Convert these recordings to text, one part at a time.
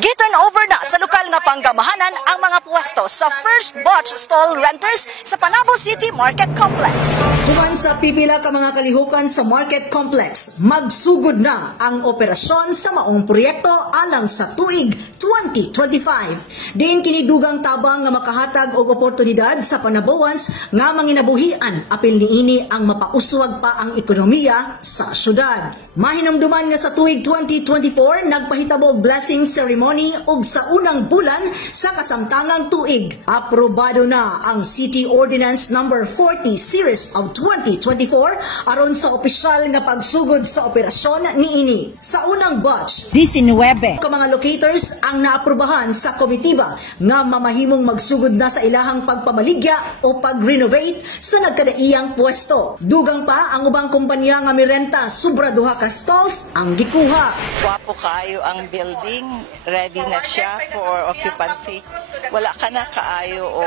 Giturn over na sa lokal nga panggamahanan ang mga pwesto sa first batch stall renters sa Panabo City Market Complex. Human sa pipila ka mga kalihukan sa Market Complex, magsugod na ang operasyon sa maong proyekto alang sa tuig 2025. Diin kinidugang tabang nga makahatag og oportunidad sa Panaboans nga manginabuhian apil niini ang mapauswag pa ang ekonomiya sa syudad. Mahinumduman nga sa tuig 2024 nagpahitabo og blessing ceremony og sa unang bulan sa kasamtangang tuig. Aprobado na ang City Ordinance number 40 series of 2024 aron sa opisyal nga pagsugod sa operasyon niini. Sa unang batch, 19 ka mga locators ang naaprubahan sa komitiba nga mamahimong magsugod na sa ilahang pagpamaligya o pag-renovate sa nagkadaiyang pwesto. Dugang pa ang ubang kumpanya nga mirenta sobra duha ka stalls ang gikuha. Wapo kaayo ang building, ready na siya for occupancy. Wala ka na kaayo o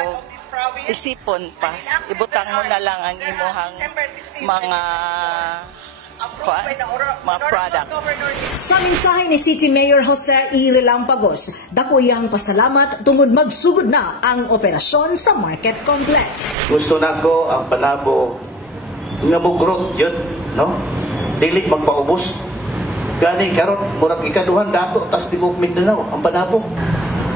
isipon pa. Ibutang mo na lang ang imuhang mga products. Sa mensahe ni City Mayor Jose E. Relampagos, dako iyang pasalamat tungod magsugod na ang operasyon sa Market Complex. Gusto nako ang Panabo nga mugrot yun, no? Dili magpaubos. Gani karon murag ikaduhan dato tas tibok Mindanao ang Panabo.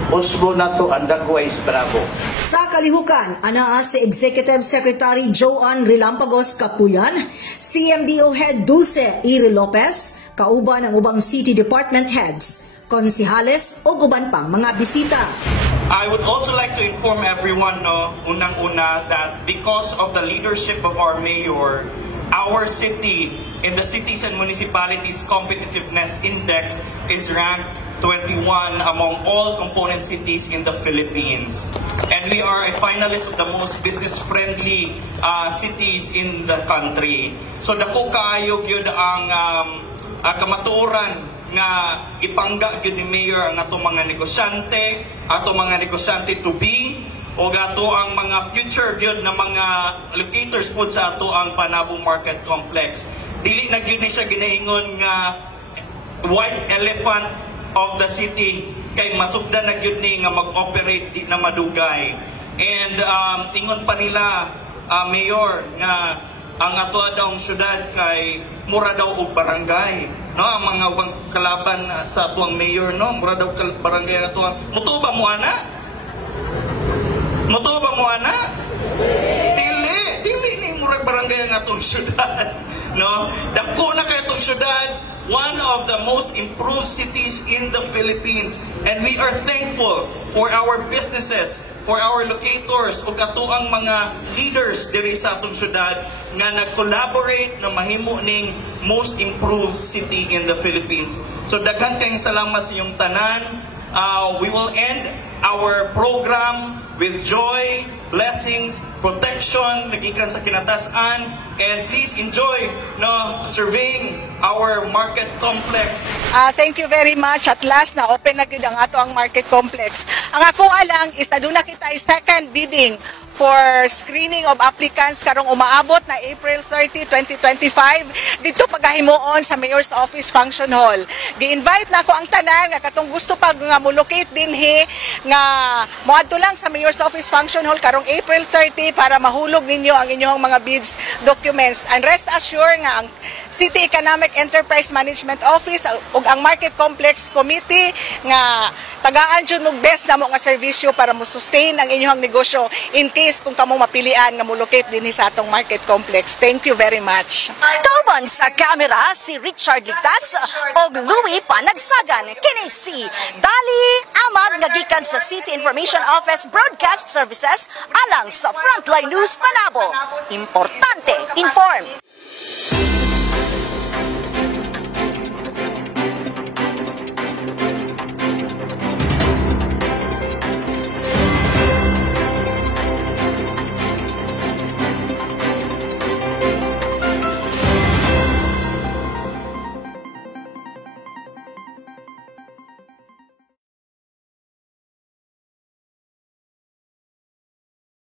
Usbo nato ang dagway sa Panabo. Sa kalihukan, anaa si Executive Secretary Joan Relampagos Kapuyan, CMDO Head Dulce Iri Lopez, kauban ang ubang City Department Heads, konsihales o uban pang mga bisita. I would also like to inform everyone, unang-una, that because of the leadership of our mayor, our city in the Cities and Municipalities Competitiveness Index is ranked 21 among all component cities in the Philippines. And we are a finalist of the most business-friendly cities in the country. So dako kaayo gyud ang kamatuoran nga ipangga gyud ni Mayor ang atong mga negosyante, atong mga negosyante to be, o ato ang mga future gyud na mga locators pod sa ato ang Panabo Market Complex. Dili na gyud ni siya ginaingon nga white elephant of the city kay masugdan na gyud ni nga mag-operate di na madugay. And ingon pa nila Mayor nga ang ato daw syudad kay mura daw og barangay, no? Ang mga ubang kalaban sa atuang mayor, no, mura daw barangay ato. Muto ba mo ana? Muto ba mo ana? Dili ni mura barangay ang atong syudad, no? Dako na kay atong syudad, one of the most improved cities in the Philippines, and we are thankful for our businesses, for our locators ug ato ang mga leaders diri sa atong syudad nga nag-collaborate na mahimo ning most improved city in the Philippines. So daghan kayong salamat sa inyong tanan. We will end our program with joy, blessings, protection, nagikan sa kinatasan, and please enjoy surveying our market complex. Thank you very much. At last na open na gyud ang ato ang market complex. Ang ako alang is aduna kita second bidding for screening of applicants karong umaabot na April 30, 2025 dito pagahimuon sa Mayor's Office Function Hall. Gi-invite na ako ang tanan nga katong gusto pag nga mo-locate dinhi nga moadto lang sa Mayor's Office Function Hall karong April 30 para mahulog ninyo ang inyong mga bids documents. And rest assured nga ang City Economic Enterprise Management Office ug ang Market Complex Committee nga tagaan jud mo best na mo nga serbisyo para mo sustain ang inyong negosyo in case kung kamo mapilian nga mo-locate dinhi sa atong market complex. Thank you very much. Kauban sa kamera si Richard Ligtas og Louie Panagsagan. Kini si Dali Amag nga gikan sa City Information Office Broadcast Services alang sa Frontline News Panabo. Importante, inform.